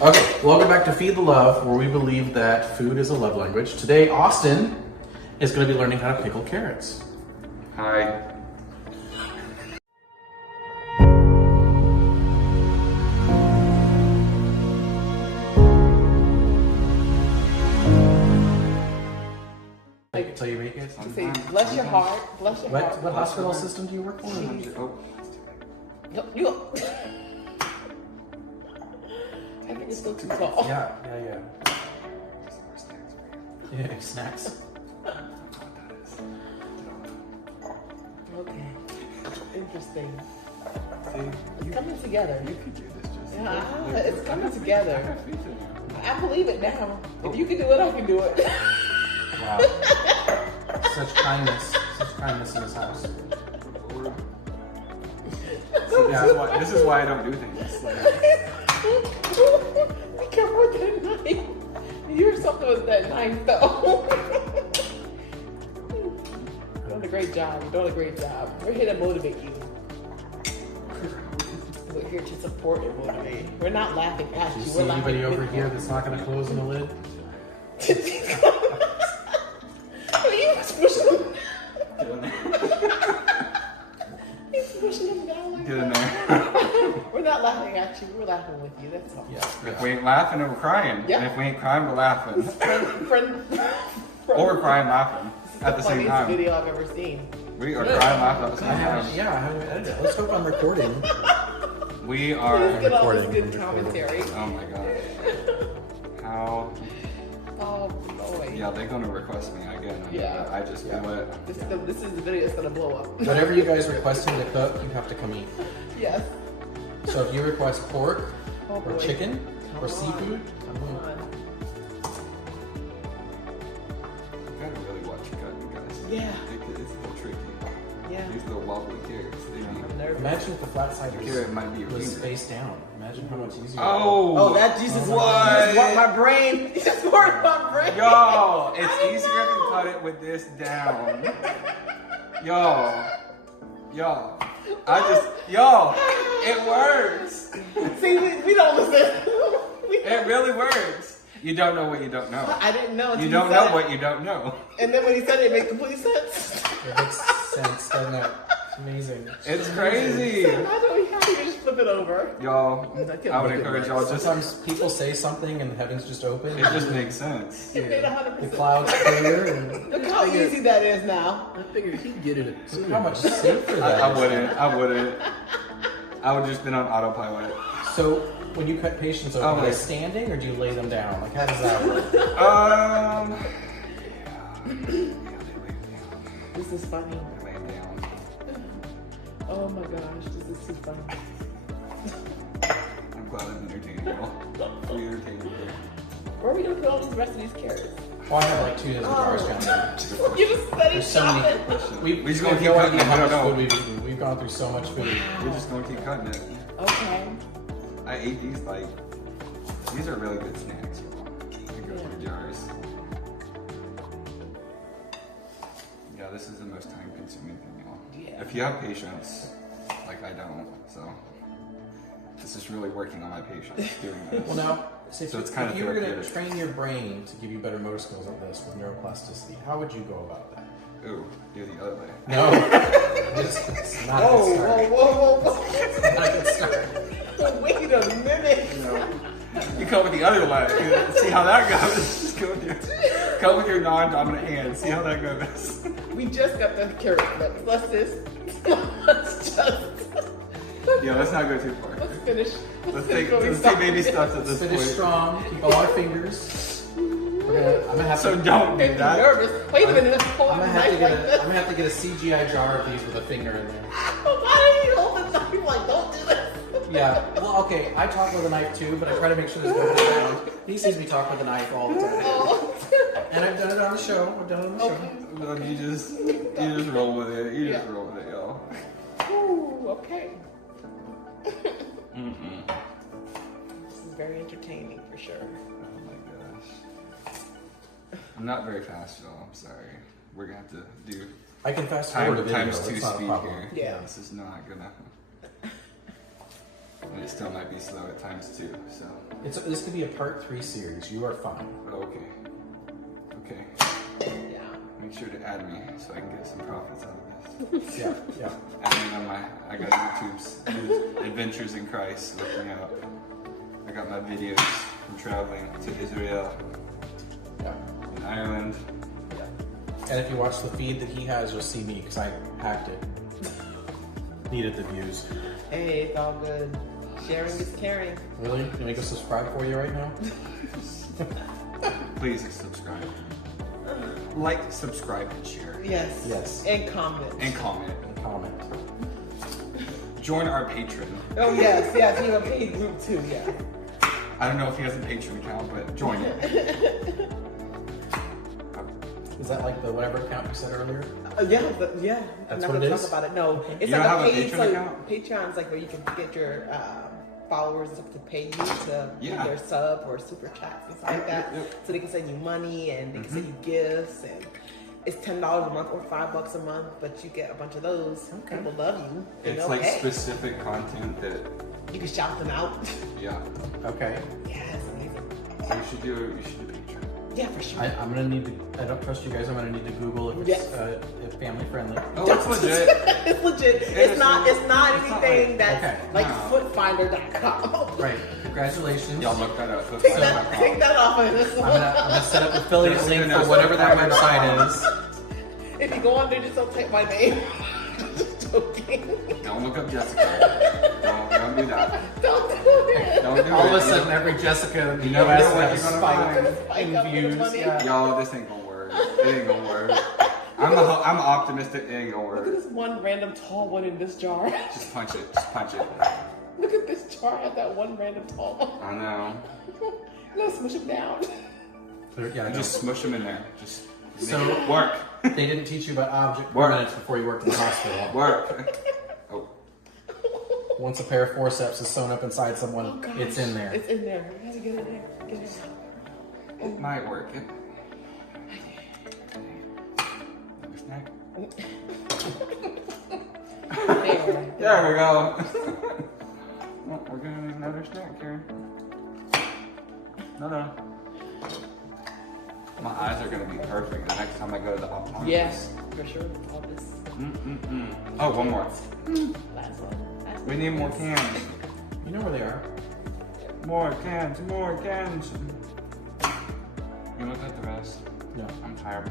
Okay, welcome back to Feed the Love, where we believe that food is a love language. Today, Austin is going to be learning how to pickle carrots. Hi. Fake it till you make it. Say, bless your heart, bless your heart. What hospital system do you work for? Oh, No, you. I think it's still too tall. Yeah. Yeah, snacks. Okay. Interesting. see, It's coming together. you can do this just. Yeah, it's coming together. I got faith in you. I believe it now. If you can do it, I can do it. Wow. Such kindness in this house. See, this is why I don't do things. Be careful with that knife. You're something with that knife, though. You're doing a great job. You're doing a great job. We're here to motivate you. We're here to support and motivate. We're not laughing at Do you. you We're see laughing anybody over with here you. that's not going to close on the lid? You pushing them. Get in there. He's pushing them down like Get in that. there. We're not laughing at you. We're laughing with you. That's all. If we ain't laughing, then we're crying. Yeah. And if we ain't crying, we're laughing. Friend. Or we're crying, laughing at the same Funniest time. video I've ever seen. We are crying, laughing at the I same time. haven't edited it. Let's hope I'm recording. We Please are. get all this recording. good commentary. Oh my gosh. How? Oh boy. Yeah, they're gonna request me again. Yeah. I just feel it. This is the video that's gonna blow up. Whatever you guys request him to cook, you have to come eat. Yes. So if you request pork, Oh or boy. chicken, Come or on. seafood, Come on. You gotta really watch your cutting, guys. Yeah. It's a little tricky. Yeah. These little wobbly carrots. I'm nervous. imagine if the flat side The carrot might be a was finger. face down. Imagine how much easier. Oh! Oh, that Jesus What? What my brain. He just worked my brain. Yo, it's easier if you cut it with this down. Yo, it works. See, we don't listen. It really works. You don't know what you don't know. I didn't know. until You don't said know it. what you don't know. And then when he said it, it made complete sense. It makes sense, doesn't it? It's amazing. It's crazy. Why don't we have you just flip it over? Y'all, can't I would look at encourage my- y'all just, Sometimes people say something and heaven's just open. it just makes sense. It made the 100%. clouds clear and Look how easy that is now. I figured he'd get it. look how much safer that I is. wouldn't. I would just been on autopilot. So when you cut patients open, are Okay. they standing or do you lay them down? Like how does that work? This is funny. Lay 'em down. Oh my gosh, this is too funny. I'm glad I'm entertaining y'all. We entertained you. Where are we gonna put all the rest of these carrots? Oh, I have like 2 dozen jars down there. You just steady There's so many. chopping. We just just gonna have keep no cutting idea it. how We much don't know. food we've eaten. We've gone through so much food. We're just gonna keep cutting it. Okay. I ate these these are really good snacks, y'all. I go through jars. Yeah, this is the most time consuming thing, y'all. Yeah. If you have patience, like I don't, so this is really working on my patience doing this. Well, now, so So it's if kind of you were going to therapeutic. train your brain to give you better motor skills like this with neuroplasticity, how would you go about that? Ooh, do the other way. No. It's not a Whoa, good start. whoa. It's not a good start. Wait a minute. You come with the other leg. See how that goes. Just go with your non-dominant hand. See how that goes. We just got the carrot flips. Let's just. Yeah, let's not go too far. Let's finish. Let's finish take what we baby started. steps at this Finish point. strong. Keep all our fingers. I'm gonna have So to. don't do Make me that. nervous. Wait a minute. Hold I'm the gonna have to knife get like a. this. I'm gonna have to get a CGI jar of these with a finger in there. Why do you hold the knife like, don't do this? Yeah. Well, okay. I talk with a knife too, but I try to make sure there's no way around. He sees me talk with a knife all the time, Oh. and I've done it on the show. I've done it on the show. No, you just roll with it. You just Yeah. roll with it, y'all. Ooh, okay. Mm-mm. This is very entertaining for sure. Oh my gosh. I'm not very fast, y'all. I'm sorry. We're gonna have to do I can fast forward a video. times 2 It's not a speed problem. here. Yeah. This is not gonna. it still might be slow at times too. So This could be a part 3 series. You are fine. okay. Okay. Yeah. Make sure to add me so I can get some profits out of this. Yeah, yeah. Add me on I got YouTube's Adventures in Christ. Look me up. I got my videos from traveling to Israel Yeah. and Ireland. And if you watch the feed that he has, you'll see me because I hacked it. Needed the views. Hey, it's all good. Sharing is caring. Really? Can I go subscribe for you right now? Please subscribe. Like, subscribe, and share. Yes. Yes. And comment. And comment. And comment. Join our Patreon. Oh yes, yes. You have a paid group too. Yeah. I don't know if he has a Patreon account, but join it. Is that like the whatever account you said earlier? Yeah. That's I'm what not it gonna is? talk about it. No, it's You like don't a have a paid. Patreon So account? Patreon's like where you can get your followers to pay you to Yeah. either sub or super chats and stuff like that. Yep. So they can send you money and they can send you gifts and. It's $10 a month or $5 a month, but you get a bunch of those. Okay. People love you. You It's know, like hey, specific content that, you can shout them out. yeah. Okay. Yeah, it's amazing. So you should do Patreon. Yeah, for sure. I'm gonna need to. I don't trust you guys. I'm gonna need to Google if it's Yes. if family friendly. Oh, it's legit. It's legit. is It's not legit. anything like- that's okay, like no. footfinder.com. Right. Congratulations. Y'all look that up. Take that off of this I'm one. gonna set up affiliate Just so link you know, for whatever that Finder. website is. If you go on there, just don't take my name. Just joking. Don't look up Jessica. Don't do that. Don't do it. Don't do All it. of a sudden, every Jessica in the You never US know what has you're gonna spiked find. in Spike up in views. money. Yeah. Y'all, this ain't gonna work. It ain't gonna work. I'm optimistic it ain't gonna Look at work. this one random tall one in this jar. Just punch it. Just punch it. Look at this jar has that one random tall one. I know. I'm gonna smush it down. Yeah, I know. Just smush them in there. Just make So- it work. They didn't teach you about object Work. permanence before you worked in the hospital. Work. Oh. Once a pair of forceps is sewn up inside someone, Oh, gosh. it's in there. It's in there. You have to get it in. Get it out. It might work. Another snack? There. There we go. Well, we're gonna need another snack here. No. My eyes are gonna be perfect the next time I go to the optometrist. Yes, for sure. All this Oh, one more. last one. Last We one. need more cans. You know where they are. More cans. More cans. You look at the rest. No. I'm tired.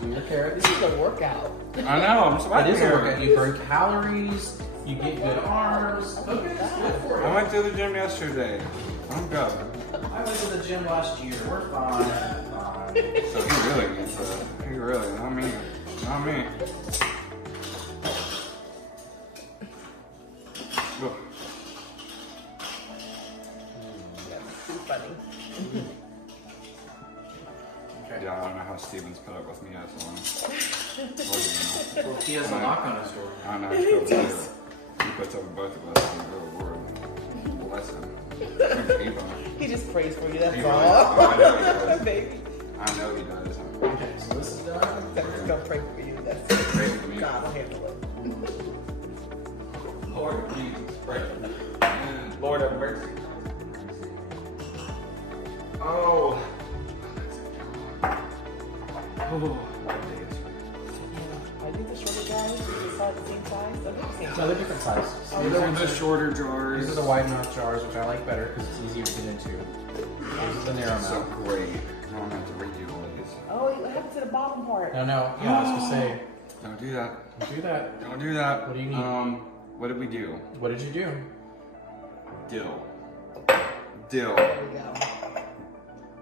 Do your carrots. This is a workout. I know. I'm It sweating. is a here. workout. You burn calories. You get good arms. Okay, it's good for I you. went to the gym yesterday. I'm good. I went to the gym last year. We're fine. Fine. So he really needs to. He really, not me. Not me. Look. That's too funny. Okay. Yeah, I don't know how Steven's put up with me as long. Well, he has a lock on his door. I don't know how he's put up with me. He puts up with both of us. And good word. Bless him. Keep him. He just prays for you, that's He all. really- I know he does. Baby. I know he does. Okay, so this is done. That's gonna pray for you. That's it. Pray for me. God will handle it. Lord Jesus, pray. Lord have mercy. Oh. Oh. I think the shorter guys is the same size. They're the same No, size. they're different sizes. These are the shorter jars. These are the wide mouth jars, which I like better because it's easier to get into. This is the narrow So mouth. great. I don't have to redo all these. Oh, what happened to the bottom part? No, yeah, I was gonna say, Don't do that. don't do that. Don't do that. What do you need? What did we do? What did you do? Dill. Dill. There we go.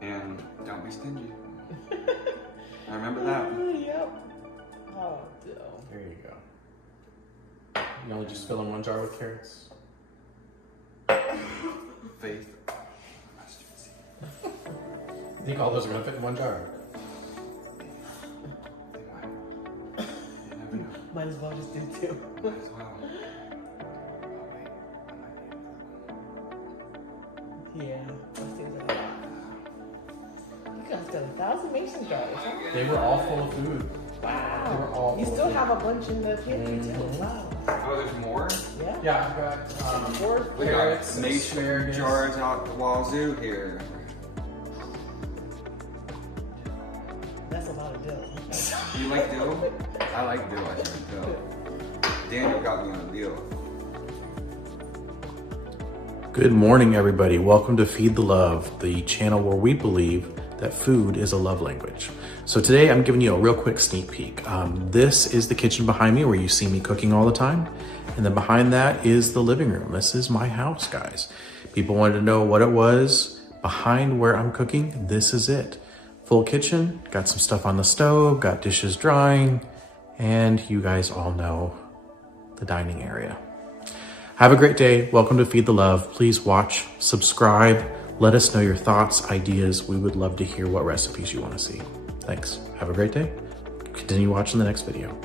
And don't be stingy. Remember that. Yep. Oh, Dill. There you go. You only just fill in one jar with carrots. Faith. I think all those are gonna fit in one jar. They might. You never know. Might as well just do two. Might as well. Oh, wait. I might need that one. Yeah. Let's see what I got. You guys got 1,000 mason jars. They were all full of food. Wow. They were all You full still of have a bunch in the pantry too. Mhm. Wow. Oh, there's more? Yeah. Yeah, I've got Four. We got carrots, mason asparagus. jars out the wazoo here. That's a lot of dill. You like dill? I like dill. I should dill. Daniel got me on a deal. Good morning, everybody. Welcome to Feed the Love, the channel where we believe that food is a love language. So today I'm giving you a real quick sneak peek. This is the kitchen behind me where you see me cooking all the time. And then behind that is the living room. This is my house, guys. People wanted to know what it was behind where I'm cooking. This is it. Full kitchen, got some stuff on the stove, got dishes drying, and you guys all know the dining area. Have a great day. Welcome to Feed the Love. Please watch, subscribe, let us know your thoughts, ideas. We would love to hear what recipes you want to see. Thanks. Have a great day. Continue watching the next video.